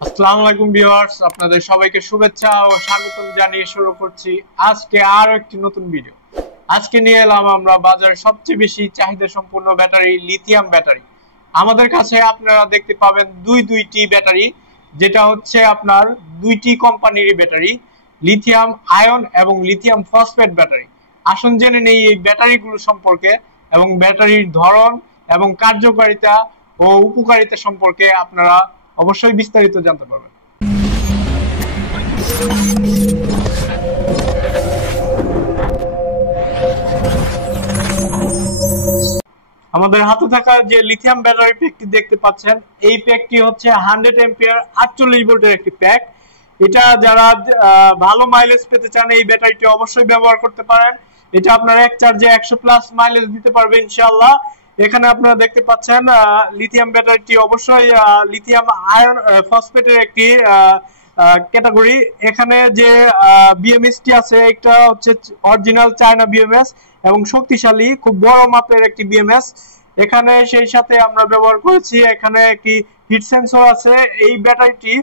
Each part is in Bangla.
আসসালামু আলাইকুম ভিউয়ার্স, আপনাদের সবাইকে শুভেচ্ছা ও স্বাগতম জানিয়ে শুরু করছি আজকে আরো একটি নতুন ভিডিও। আজকে নিয়ে এলাম আমরা বাজারে সবচেয়ে বেশি চাহিদা সম্পন্ন ব্যাটারি, লিথিয়াম ব্যাটারি। আমাদের কাছে আপনারা দেখতে পাবেন দুইটি ব্যাটারি, যেটা হচ্ছে আপনার দুইটি কোম্পানির ব্যাটারি, লিথিয়াম আয়ন এবং লিথিয়াম ফসফেট ব্যাটারি। আসুন জেনে নেই এই ব্যাটারিগুলো সম্পর্কে এবং ব্যাটারির ধরন এবং কার্যকারিতা ও উপকারিতা সম্পর্কে আপনারা অবশ্যই বিস্তারিত জানতে পারবেন। আমাদের হাতে থাকা যে লিথিয়াম ব্যাটারি প্যাকটি দেখতে পাচ্ছেন, এই প্যাকটি হচ্ছে 100 এম্পিয়ার 48 ভোল্টের একটি প্যাক। এটা যারা ভালো মাইলেজ পেতে চান এই ব্যাটারিটি অবশ্যই ব্যবহার করতে পারেন। এটা আপনার এক চার্জে 100+ মাইলেজ দিতে পারবে ইনশাআল্লাহ। এখানে আপনারা দেখতে পাচ্ছেন লিথিয়াম ব্যাটারিটি অবশ্যই লিথিয়াম আয়ন ফসফেটের একটি ক্যাটাগরি। এখানে যে বিএমএসটি আছে এটা হচ্ছে অরিজিনাল চায়না বিএমএস এবং শক্তিশালী, খুব বড় মাপের একটি বিএমএস। এখানে সেই সাথে আমরা ব্যবহার করেছি, এখানে একটি হিট সেন্সর আছে। এই ব্যাটারিটি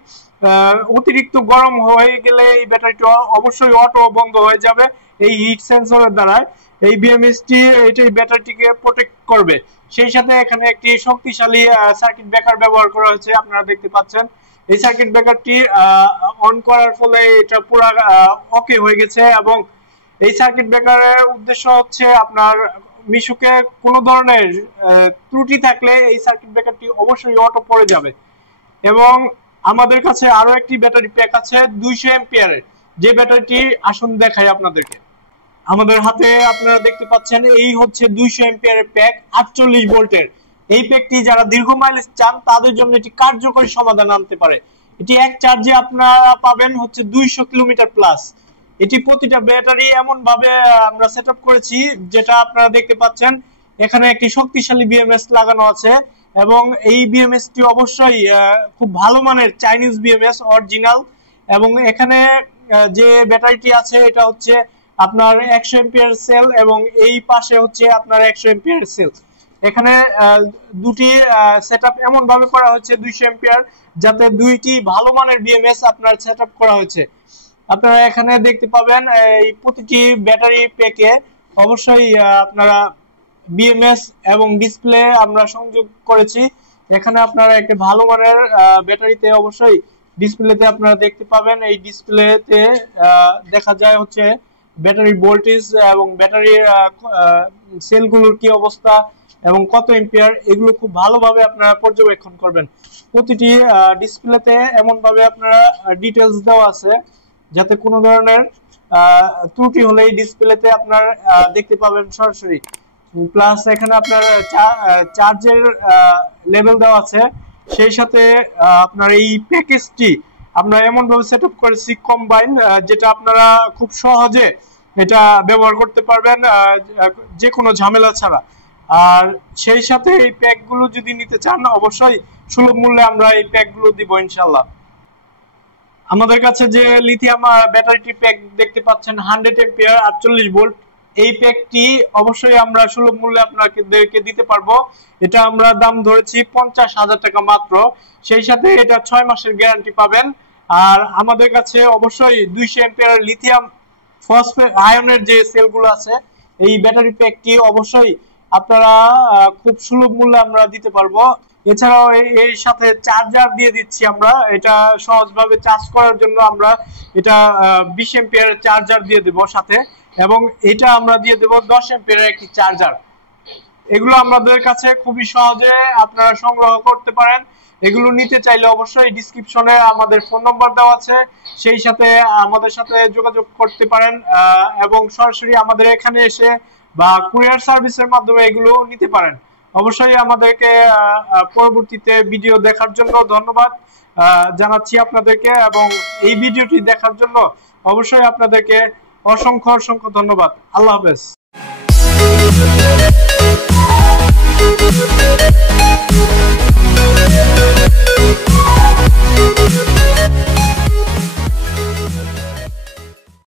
অতিরিক্ত গরম হয়ে গেলে এই ব্যাটারিটি অবশ্যই অটো বন্ধ হয়ে যাবে এই হিট সেন্সরের দ্বারা। এই বিএমএসটি এই ব্যাটারিটিকে প্রোটেক্ট করবে। সেই সাথে এখানে একটি শক্তিশালী সার্কিট ব্রেকার ব্যবহার করা হয়েছে, আপনারা দেখতে পাচ্ছেন। এই সার্কিট ব্রেকারটি অন করার ফলে এটা পুরো ওকে হয়ে গেছে এবং এই সার্কিট ব্রেকারের উদ্দেশ্য হচ্ছে আপনার মিশুকে কোনো ধরনের ত্রুটি থাকলে এই সার্কিট ব্রেকারটি অবশ্যই অটো পড়ে যাবে। এবং আমাদের কাছে আরো একটি ব্যাটারি প্যাক আছে 200 এম্পিয়ারের, যে ব্যাটারিটি আসুন দেখাই আপনাদেরকে। আমাদের হাতে আপনারা দেখতে পাচ্ছেন এই হচ্ছে 200 এম্পিয়ারের প্যাক 48 ভোল্টের। এই প্যাকটি যারা দীর্ঘ মাইলেজ চান তাদের জন্য এটি কার্যকরী সমাধান আনতে পারে। এটি এক চার্জে আপনারা পাবেন হচ্ছে 200 কিলোমিটার প্লাস। এটি প্রতিটা ব্যাটারি এমন ভাবে আমরা সেটআপ করেছি, যেটা আপনারা দেখতে পাচ্ছেন এখানে একটি শক্তিশালী বিএমএস লাগানো আছে এবং এই বিএমএসটি অবশ্যই খুব ভালো মানের চাইনিজ বিএমএস অরিজিনাল। এবং এখানে যে ব্যাটারিটি আছে এটা হচ্ছে আপনার 100 এম্পিয়ার সেল এবং এই পাশে হচ্ছে আপনার 100 এম্পিয়ার সেল। এখানে দুটি সেটআপ এমন ভাবে করা হয়েছে 200 এম্পিয়ার, যাতে দুইটি ভালো মানের বিএমএস আপনার সেটআপ করা হয়েছে। আপনারা এখানে দেখতে পাবেন এই প্রতিটি ব্যাটারি প্যাকে অবশ্যই আপনারা বিএমএস এবং ডিসপ্লে আমরা সংযোগ করেছি। এখানে আপনারা একটা ভালো মানের ব্যাটারিতে অবশ্যই ডিসপ্লেতে আপনারা দেখতে পাবেন, এই ডিসপ্লেতে দেখা যায় হচ্ছে ব্যাটারির ভোল্টেজ এবং ব্যাটারির সেলগুলোর কি অবস্থা এবং কত এম্পিয়ার, এগুলো খুব ভালোভাবে আপনারা পর্যবেক্ষণ করবেন। প্রতিটি ডিসপ্লেতে এমন ভাবে আপনারা ডিটেলস দেওয়া আছে যাতে কোনো ধরনের ত্রুটি হলে এই ডিসপ্লেতে আপনার দেখতে পাবেন সরাসরি। প্লাস এখানে আপনার চার্জের লেভেল দেওয়া আছে। সেই সাথে আপনার এই প্যাকেজটি আমরা এমন ভাবে সেটআপ করেছি কম্বাইন, যেটা আপনারা খুব সহজে এটা ব্যবহার করতে পারবেন যে কোনো ঝামেলা ছাড়া। আর সেই সাথে এই প্যাকগুলো যদি নিতে চান অবশ্যই সুলভ মূল্যে আমরা এই প্যাকগুলো দিব ইনশাআল্লাহ। আমাদের কাছে যে লিথিয়াম ব্যাটারিটি প্যাক দেখতে পাচ্ছেন 100 এম্পিয়ার 48 ভোল্ট, এই প্যাকটি অবশ্যই আমরা সুলভ মূল্যে আপনাদেরকে দিতে পারবো। এটা আমরা দাম ধরেছি 50,000 টাকা মাত্র। সেই সাথে এটা 6 মাসের গ্যারান্টি পাবেন। আর আমাদের কাছে অবশ্যই 200 এম্পিয়ার লিথিয়াম ফসফেট আয়নের যে সেলগুলো আছে এই ব্যাটারি প্যাকটি অবশ্যই আপনারা খুব সুলভ মূল্যে আমরা দিতে পারবো। এছাড়াও এর সাথে চার্জার দিয়ে দিচ্ছি আমরা, এটা সহজভাবে চার্জ করার জন্য আমরা এটা 20 এম্পিয়ারের চার্জার দিয়ে দেব সাথে, এবং এটা আমরা দিয়ে দেব 10 এম্পিয়ারের একটি চার্জার। এগুলো আমাদের কাছে খুবই সহজে আপনারা সংগ্রহ করতে পারেন। এগুলো নিতে চাইলে অবশ্যই ডেসক্রিপশনে আমাদের ফোন নম্বর দেওয়া আছে, সেই সাথে আমাদের সাথে যোগাযোগ করতে পারেন এবং সরাসরি আমাদের এখানে এসে বা কুরিয়ার সার্ভিসের মাধ্যমে এগুলো নিতে পারেন। অবশ্যই আমাদেরকে পরবর্তীতে ভিডিও দেখার জন্য ধন্যবাদ জানাচ্ছি আপনাদেরকে, এবং এই ভিডিওটি দেখার জন্য অবশ্যই আপনাদেরকে অসংখ্য অসংখ্য ধন্যবাদ। আল্লাহ হাফেজ।